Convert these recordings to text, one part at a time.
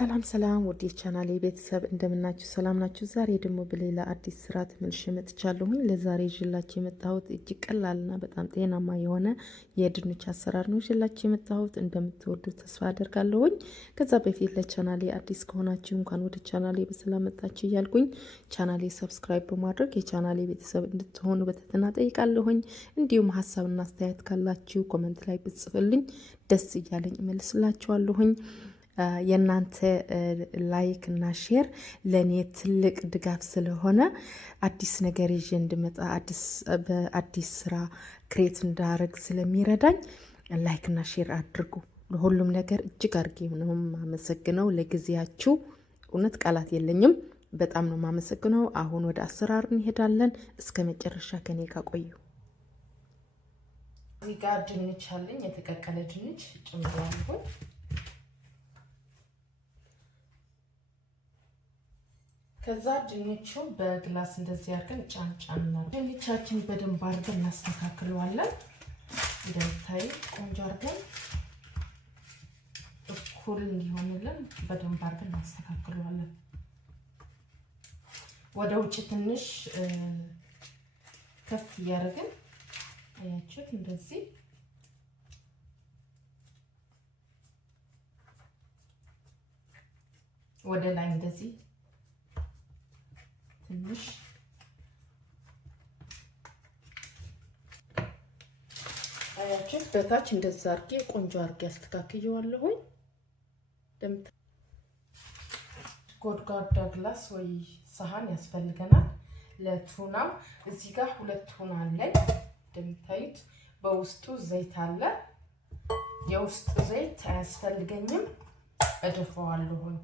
ሰላም ወዲ ቻናሌ ቤተሰብ እንደምናችሁ ሰላም ናችሁ። ዛሬ ደግሞ በሌላ አዲስ ስራ ተመልሼ መጥቻለሁኝ። ለዛሬ ይዤላችሁ የመጣሁት እጅግ ቀላልና በጣም ጤናማ የሆነ የድንች አሰራር ነው ይዤላችሁ የመጣሁት። እንደምትወዱት ተስፋ አደርጋለሁኝ። ከዛ በፊት ለቻናሌ አዲስ ከሆናችሁ እንኳን ወደ ቻናሌ በሰላም መጣችሁ እያልኩኝ ቻናሌ ሰብስክራይብ በማድረግ የቻናሌ ቤተሰብ እንድትሆኑ በትህትና ጠይቃለሁኝ። እንዲሁም ሀሳብና አስተያየት ካላችሁ ኮሜንት ላይ ብጽፉልኝ ደስ እያለኝ እመልስላችኋለሁኝ። የእናንተ ላይክ እና ሼር ለኔ ትልቅ ድጋፍ ስለሆነ አዲስ ነገር ይዤ እንድመጣ በአዲስ ስራ ክሬት እንዳረግ ስለሚረዳኝ ላይክ እና ሼር አድርጉ። ለሁሉም ነገር እጅግ አድርጌ ነው የማመሰግነው። ለጊዜያችሁ እውነት ቃላት የለኝም። በጣም ነው የማመሰግነው። አሁን ወደ አሰራር እንሄዳለን። እስከ መጨረሻ ከኔ ጋር ቆዩ። እዚህ ጋር ድንች አለኝ፣ የተቀቀለ ድንች ጨምራለሁ። ከዛ ድንቹ በግላስ እንደዚህ አድርገን ጫን እናድርገን። ድንቻችን በደንብ አድርገን እናስተካክለዋለን። እንደምታይ ቆንጆ አድርገን እኩል እንዲሆንልን በደንብ አድርገን እናስተካክለዋለን። ወደ ውጭ ትንሽ ከፍ እያደረግን አያችሁት፣ እንደዚህ ወደ ላይ እንደዚህ ትንሽ አያችሁት። በታች እንደዛ አድርጌ ቆንጆ አድርጌ አስተካክየዋለሁኝ። ጎድጓዳ ግላስ ወይ ሳህን ያስፈልገናል ለቱናም። እዚህ ጋር 2 ቱና አለኝ እንደምታዩት። በውስጡ ዘይት አለ። የውስጥ ዘይት አያስፈልገኝም፣ እደፋዋለሁኝ።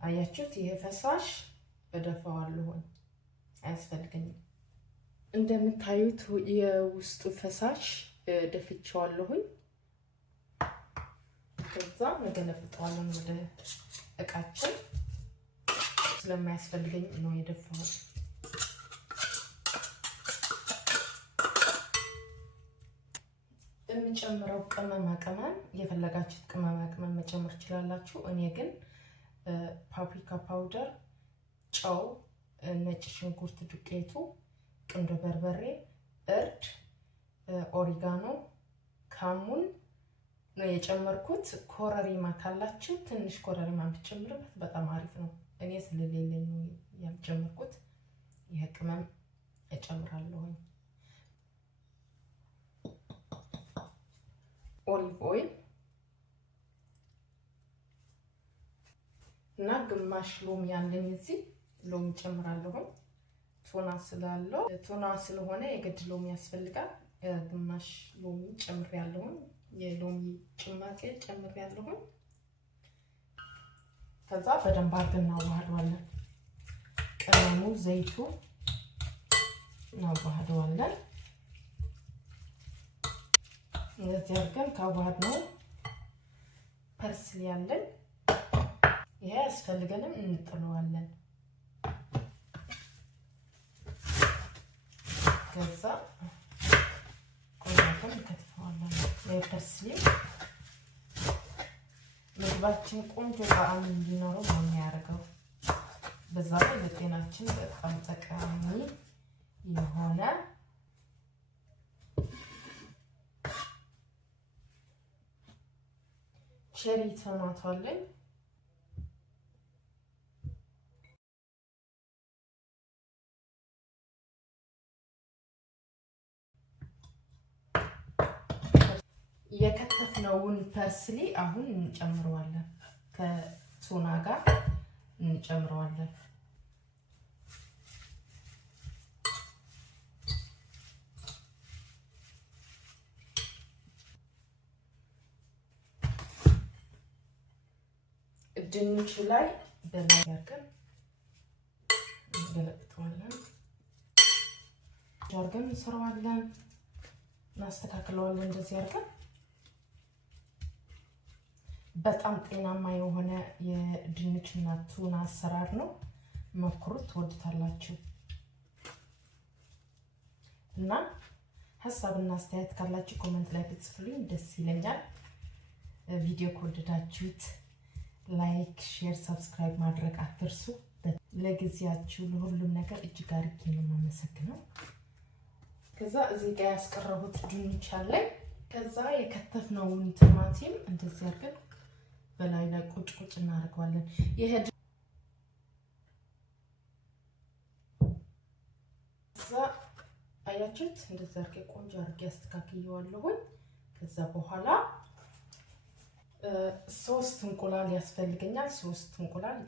አያችሁት፣ ይሄ ፈሳሽ እደፋዋለሁ፣ አያስፈልገኝም። እንደምታዩት የውስጡ ፈሳሽ ደፍቼዋለሁኝ። ከዛ መገለብጠዋለን ወደ እቃችን። ስለማያስፈልገኝ ነው የደፋው። የምጨምረው ቅመማ ቅመም የፈለጋችሁት ቅመማ ቅመም መጨመር ትችላላችሁ። እኔ ግን ፓፕሪካ ፓውደር፣ ጨው፣ ነጭ ሽንኩርት ዱቄቱ፣ ቁንዶ በርበሬ፣ እርድ፣ ኦሪጋኖ፣ ካሙን ነው የጨመርኩት። ኮረሪማ ካላችሁ ትንሽ ኮረሪማ ብትጨምሩበት በጣም አሪፍ ነው። እኔ ስለሌለኝ ነው ያልጨመርኩት። ይሄ ቅመም እጨምራለሁ። ኦሊቭ ኦይል እና ግማሽ ሎሚ ያለኝ እዚህ ሎሚ ጨምራለሁ። ቱና ስለሆነ የግድ ሎሚ ያስፈልጋል። ግማሽ ሎሚ ጨምሬያለሁ። የሎሚ ጭማቂ ጨምሬያለሁ። ከዛ በደንብ አድርገን እናዋህደዋለን። ቅመሙ፣ ዘይቱ እናዋህደዋለን። እንደዚህ አድርገን ካዋህድነው ፐርስሊ ያለን ይሄ ያስፈልገንም እንጥለዋለን። ከዛ ቆንጆ እንከትፈዋለን። የፐርስሊ ምግባችን ቆንጆ ጣዕም እንዲኖረው ነው የሚያደርገው። በዛ ላይ ለጤናችን በጣም ጠቃሚ የሆነ ቼሪ ቶማቶ አለኝ። የከተፍነውን ፐርስሊ አሁን እንጨምረዋለን። ከቱና ጋር እንጨምረዋለን። ድንቹ ላይ በላይ አድርገን እንገለብጠዋለን። አድርገን እንሰራዋለን፣ እናስተካክለዋለን። እንደዚህ አድርገን በጣም ጤናማ የሆነ የድንችና ቱና አሰራር ነው። ሞክሩት፣ ትወዱታላችሁ። እና ሀሳብና አስተያየት ካላችሁ ኮሜንት ላይ ብትጽፉልኝ ደስ ይለኛል። ቪዲዮ ከወደዳችሁት ላይክ፣ ሼር፣ ሰብስክራይብ ማድረግ አትርሱ። ለጊዜያችሁ ለሁሉም ነገር እጅግ አድርጌ ነው የማመሰግነው። ከዛ እዚህ ጋር ያስቀረቡት ድንች አለኝ። ከዛ የከተፍነውን ቲማቲም እንደዚህ አድርገን በላይ ላይ ቁጭ ቁጭ እናደርገዋለን። ይሄ ከዛ አያችሁት እንደዚህ አድርጌ ቆንጆ አድርጌ አስተካክየዋለሁኝ። ከዛ በኋላ 3 እንቁላል ያስፈልገኛል። 3 እንቁላል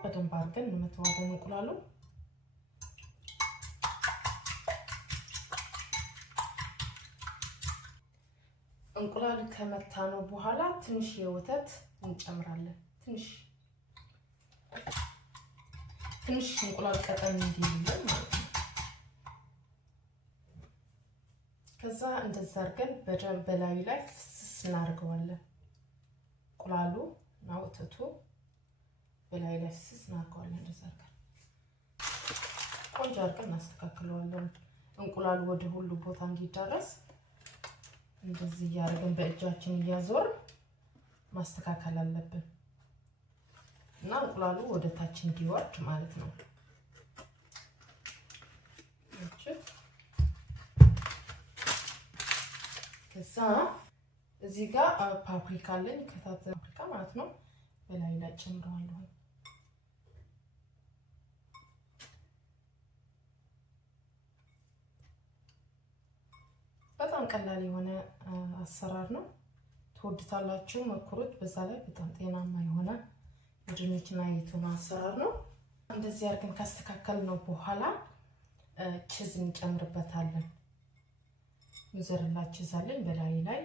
በደንብ አድርገን እንመተዋለን። እንቁላሉ ከመታ ነው በኋላ ትንሽ የወተት እንጨምራለን። ትንሽ እንቁላል ቀጠን እንዲልልን ማለት ነው። ከዛ እንደዛ አድርገን በደንብ በላዩ ላይ ፍስስ እናደርገዋለን። እንቁላሉ እና ወተቱ በላይ ላይ ፍስስ እናደርገዋለን። እንደዛ አድርገን ቆንጆ አድርገን እናስተካክለዋለን። እንቁላሉ ወደ ሁሉ ቦታ እንዲደረስ እንደዚህ እያደረግን በእጃችን እያዞርን ማስተካከል አለብን እና እንቁላሉ ወደ ታች እንዲወርድ ማለት ነው። ከዛ እዚህ ጋር ፓፕሪካ አለኝ፣ ከታተፈ ፓፕሪካ ማለት ነው። በላይ ላይ ጨምረዋለሁ። በጣም ቀላል የሆነ አሰራር ነው። ትወዱታላችሁ፣ ሞክሩት። በዛ ላይ በጣም ጤናማ የሆነ የድንችና የቱና አሰራር ነው። እንደዚህ አድርገን ካስተካከል ነው በኋላ ቺዝ እንጨምርበታለን። ሞዘሬላ ቺዝ አለኝ በላይ ላይ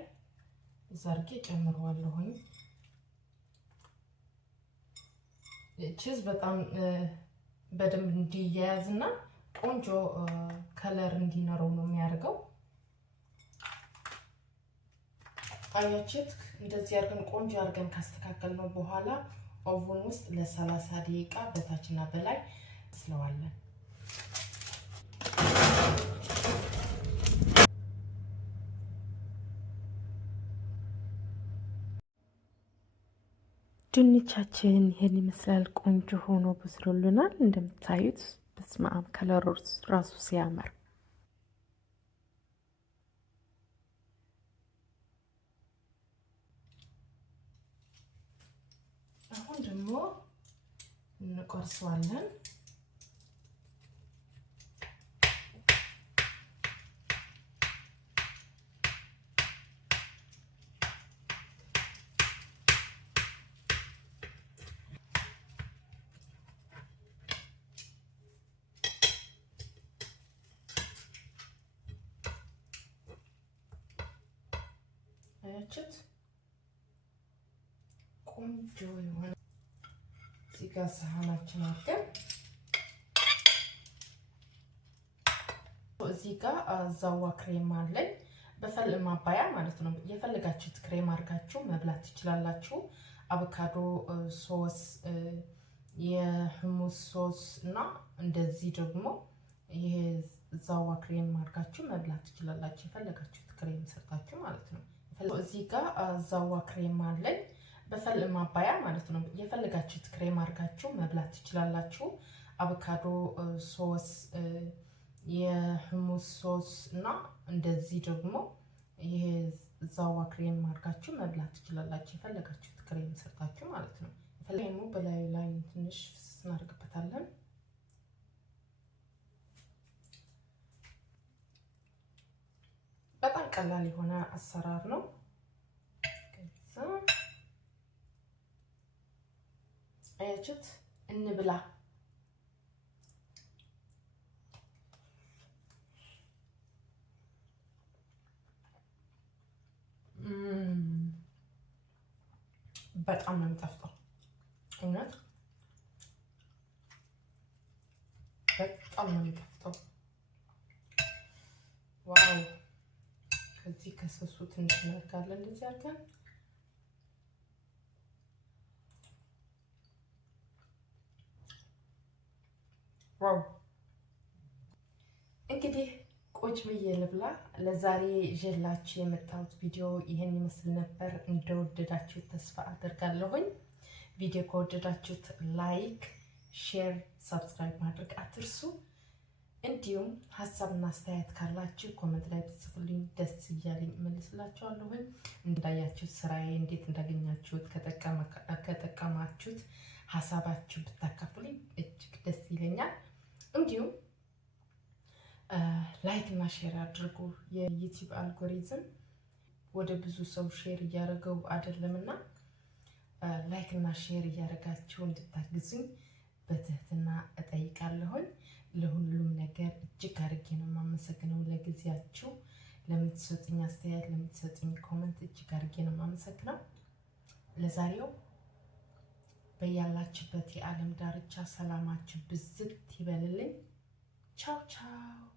ዘርጌ ጨምረዋለሁኝ። ቺዝ በጣም በደንብ እንዲያያዝና ቆንጆ ከለር እንዲኖረው ነው የሚያደርገው። አያችሁት? እንደዚህ አድርገን ቆንጆ አድርገን ካስተካከል ነው በኋላ ኦቨን ውስጥ ለ30 ደቂቃ በታችና በላይ ስለዋለን። ድንቻችን ይሄን ይመስላል። ቆንጆ ሆኖ በስሎልናል። እንደምታዩት በስመ አብ ከለሩ ራሱ ሲያምር አሁን ደግሞ እንቆርሰዋለን። አያችሁት? ቆንጆ የሆነ እዚህ ጋር ሳህናችን አድርገን እዚህ ጋር ዛዋ ክሬም አለኝ ማባያ ማለት ነው። የፈለጋችሁት ክሬም አድርጋችሁ መብላት ትችላላችሁ። አቮካዶ ሶስ፣ የህሙስ ሶስ እና እንደዚህ ደግሞ ይሄ ዛዋ ክሬም አድርጋችሁ መብላት ትችላላችሁ። የፈለጋችሁት ክሬም ሰርታችሁ ማለት ነው። እዚህ ጋር ዛዋ ክሬም አለኝ ማባያ ማለት ነው። የፈለጋችሁት ክሬም አድርጋችሁ መብላት ትችላላችሁ። አቮካዶ ሶስ፣ የህሙስ ሶስ እና እንደዚህ ደግሞ ይሄ ዛዋ ክሬም አድርጋችሁ መብላት ትችላላችሁ። የፈለጋችሁት ክሬም ሰርታችሁ ማለት ነው። ክሬሙ በላዩ ላይ ትንሽ ፍስስ እናደርግበታለን። በጣም ቀላል የሆነ አሰራር ነው። አያችሁት? እንብላ። በጣም ነው የሚጣፍጠው። እውነት በጣም ነው የሚጣፍጠው። ዋው! ከዚህ ከሰሱ ትንሽ እናደርጋለን። እንደዚህ አድርገን ዋው! እንግዲህ ቁጭ ብዬ ልብላ። ለዛሬ ይዤላችሁ የመጣሁት ቪዲዮ ይሄን ይመስል ነበር። እንደወደዳችሁት ተስፋ አደርጋለሁኝ። ቪዲዮ ከወደዳችሁት ላይክ፣ ሼር፣ ሰብስክራይብ ማድረግ አትርሱ። እንዲሁም ሀሳብና አስተያየት ካላችሁ ኮመንት ላይ ብትጽፉልኝ ደስ እያለኝ እመልስላችኋለሁኝ። እንዳያችሁት ስራዬ እንዴት እንዳገኛችሁት ከጠቀማችሁት ሀሳባችሁ ብታካፍሉኝ እጅግ ደስ ይለኛል። እንዲሁም ላይክ እና ሼር አድርጉ። የዩቲዩብ አልጎሪዝም ወደ ብዙ ሰው ሼር እያደረገው አይደለምና ላይክ እና ሼር እያደረጋችሁ እንድታግዙኝ በትህትና እጠይቃለሁኝ። ለሁሉም ነገር እጅግ አድርጌ ነው የማመሰግነው። ለጊዜያችሁ፣ ለምትሰጡኝ አስተያየት፣ ለምትሰጡኝ ኮመንት እጅግ አድርጌ ነው የማመሰግነው። ለዛሬው በያላችሁበት የዓለም ዳርቻ ሰላማችሁ ብዝት ይበልልኝ። ቻው ቻው።